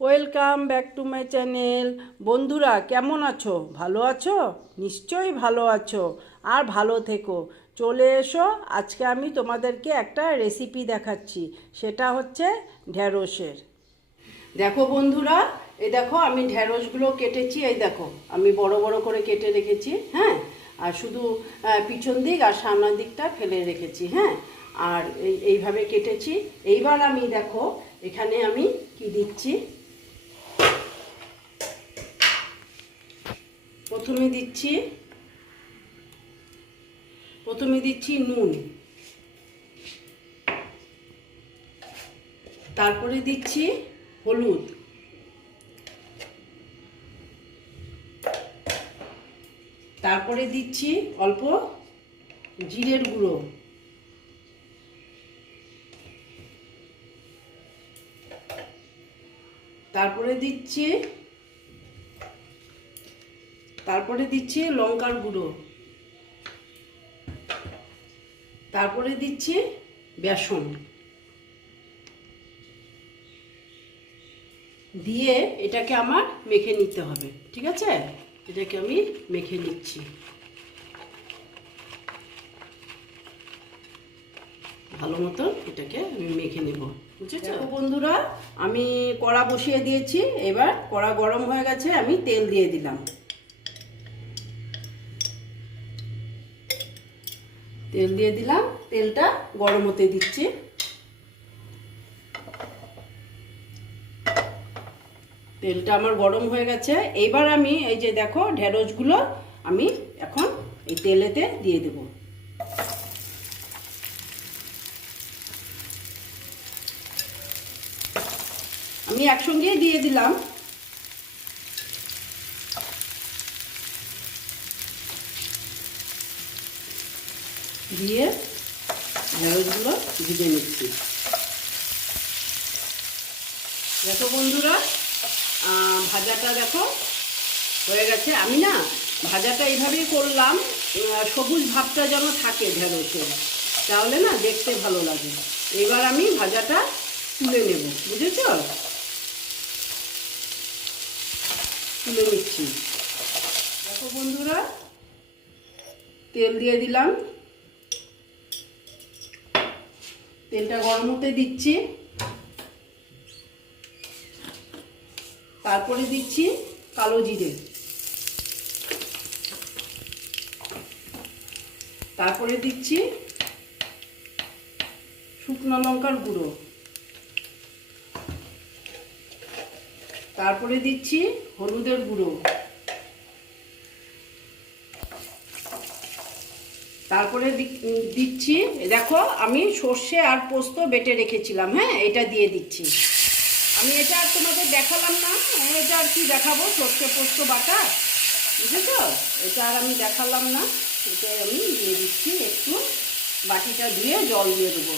Welcome back to my channel. বন্ধুরা, কেমন আছো? ভালো আছো? নিশ্চয়ই ভালো আছো। আর ভালো থেকো। চলে এসো, আজকে আমি তোমাদেরকে একটা রেসিপি দেখাচ্ছি। সেটা হচ্ছে ঢ্যাঁড়সের দেখো বন্ধুরা, এই দেখো, আমি ঢ্যাঁড়সগুলো কেটেছি। এই দেখো, আমি বড় বড় করে কেটে রেখেছি হ্যাঁ? আর শুধু পিছন দিক আর সামনের দিকটা ফেলে রেখেছি হ্যাঁ? আর এই, এইভাবে কেটেছি। এইবার আমি দেখো, এখানে আমি কি দিচ্ছি? প্রথমে দিচ্ছি প্রথমে দিচ্ছি নুন। তারপরে দিচ্ছি হলুদ। তারপরে দিচ্ছি অল্প জিরের গুঁড়ো। তারপরে দিচ্ছি তারপরে দিচ্ছি লঙ্কার গুঁড়ো। তারপরে দিচ্ছি বেসন। দিয়ে এটাকে আমার মেখে নিতে হবে ঠিক আছে? এটাকে আমি মেখে নিচ্ছি। ভালো মতো এটাকে আমি মেখে নেব বুঝেছ? বন্ধুরা আমি কড়া বসিয়ে দিয়েছি এবার কড়া গরম হয়ে গেছে আমি তেল দিয়ে দিলাম। তেল দিয়ে দিলাম। তেলটা গরম হতে দিচ্ছি। তেলটা আমার গরম হয়ে গেছে। এইবার আমি এই যে দেখো, ঢেঁড়সগুলো আমি এখন এই তেলেতে দিয়ে দেব। আমি একসঙ্গেই দিয়ে দিলাম। দিয়ে ঢেঁড়সগুলো ভিজে নিচ্ছি। দেখো বন্ধুরা ভাজাটা দেখো হয়ে গেছে। আমি না ভাজাটা এইভাবেই করলাম সবুজ ভাবটা যেন থাকে ঢেঁড়সের। তাহলে না দেখতে ভালো লাগে। এবার আমি ভাজাটা তুলে নেব, বুঝেছ? তুলে নিচ্ছি। দেখো বন্ধুরা, তেল দিয়ে দিলাম। তেলটা গরম হতে দিচ্ছি। তারপরে দিচ্ছি কালো জিরে। তারপরে দিচ্ছি শুকনো লঙ্কার গুঁড়ো। তারপরে দিচ্ছি হলুদের গুঁড়ো। তারপরে দিচ্ছি। দেখো, আমি সর্ষে আর পোস্ত বেটে রেখেছিলাম হ্যাঁ? এটা দিয়ে দিচ্ছি। আমি এটা আর তোমাকে দেখালাম না। এটা আর কি দেখাবো? সর্ষে পোস্ত বাটা? বুঝেছ? এটা আর আমি দেখালাম না। এটা আমি দিয়ে দিচ্ছি। একটু বাটিটা দিয়ে জল দিয়ে দেবো।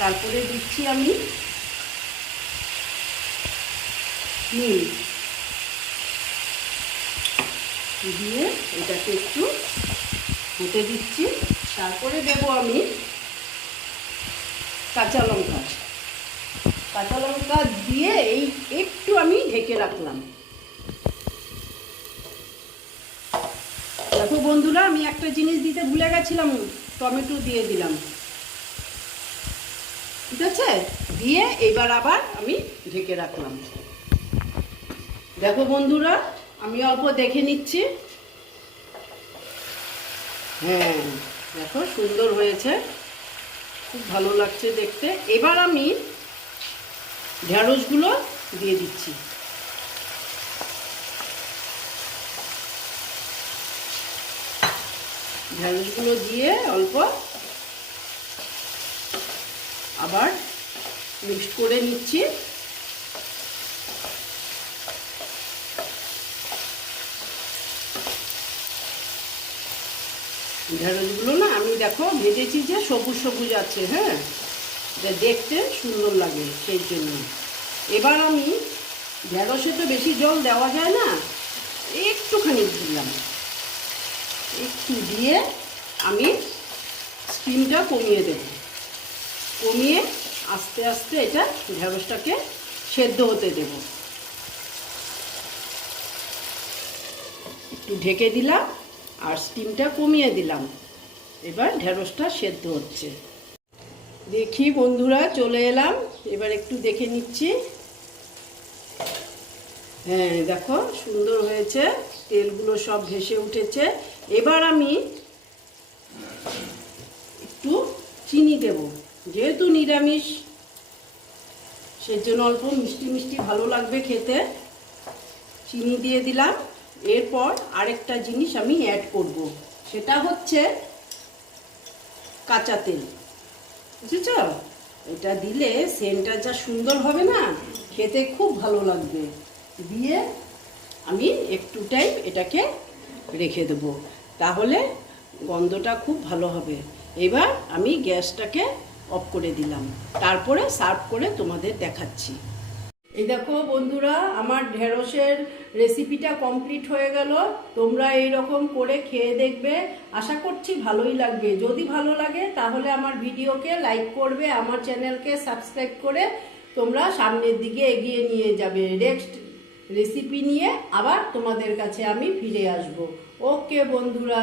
তারপরে দিচ্ছি আমি নুন দিয়ে এটাকে একটু হতে দিচ্ছি। তারপরে দেব আমি কাঁচা লঙ্কা। কাঁচা লঙ্কা দিয়ে এই একটু আমি ঢেকে রাখলাম। দেখো বন্ধুরা, আমি একটা জিনিস দিতে ভুলে গেছিলাম, টমেটো দিয়ে দিলাম। ঠিক আছে? দিয়ে এবার আবার আমি ঢেকে রাখলাম। দেখো বন্ধুরা আমি অল্প দেখে নিচ্ছি। হ্যাঁ। দেখো সুন্দর হয়েছে। খুব ভালো লাগছে দেখতে। এবার আমি ঢেঁড়সগুলো দিয়ে দিচ্ছি। ঢেঁড়সগুলো দিয়ে অল্প আবার মিক্সড করে নিচ্ছি। ঢেঁড়সগুলো না, আমি দেখো ভেজেছি যে সবুজ সবুজ আছে হ্যাঁ? এটা দেখতে সুন্দর লাগে সেই জন্য। এবার আমি ঢেঁড়সে তো বেশি জল দেওয়া যায় না, একটুখানি দিলাম। একটু দিয়ে আমি স্টিমটা কমিয়ে দেব। কমিয়ে আস্তে আস্তে এটা ঢেঁড়সটাকে সেদ্ধ হতে দেব। একটু ঢেকে দিলাম আর স্টিমটা কমিয়ে দিলাম। এবার ঢেঁড়সটা সেদ্ধ হচ্ছে। দেখি বন্ধুরা, চলে এলাম। এবার একটু দেখে নিচ্ছি। হ্যাঁ দেখো, সুন্দর হয়েছে। তেলগুলো সব ভেসে উঠেছে। এবার আমি একটু চিনি দেব। যেহেতু নিরামিষ, সেজন্য অল্প মিষ্টি মিষ্টি ভালো লাগবে খেতে। চিনি দিয়ে দিলাম। এরপর আরেকটা জিনিস আমি অ্যাড করব। সেটা হচ্ছে কাঁচা তেল। বুঝেছ? এটা দিলে সেন্টটা যা সুন্দর হবে না, খেতে খুব ভালো লাগবে। দিয়ে আমি একটু টাইম এটাকে রেখে দেবো। তাহলে গন্ধটা খুব ভালো হবে। এবার আমি গ্যাসটাকে অফ করে দিলাম। তারপরে সার্ভ করে তোমাদের দেখাচ্ছি। এই দেখো বন্ধুরা, আমার ঢেঁড়সের রেসিপিটা কমপ্লিট হয়ে গেল। তোমরা এই রকম করে খেয়ে দেখবে। আশা করছি ভালোই লাগবে। যদি ভালো লাগে, তাহলে আমার ভিডিওকে লাইক করবে, আমার চ্যানেলকে সাবস্ক্রাইব করে তোমরা সামনের দিকে এগিয়ে নিয়ে যাবে। নেক্সট রেসিপি নিয়ে আবার তোমাদের কাছে আমি ফিরে আসব। ওকে বন্ধুরা।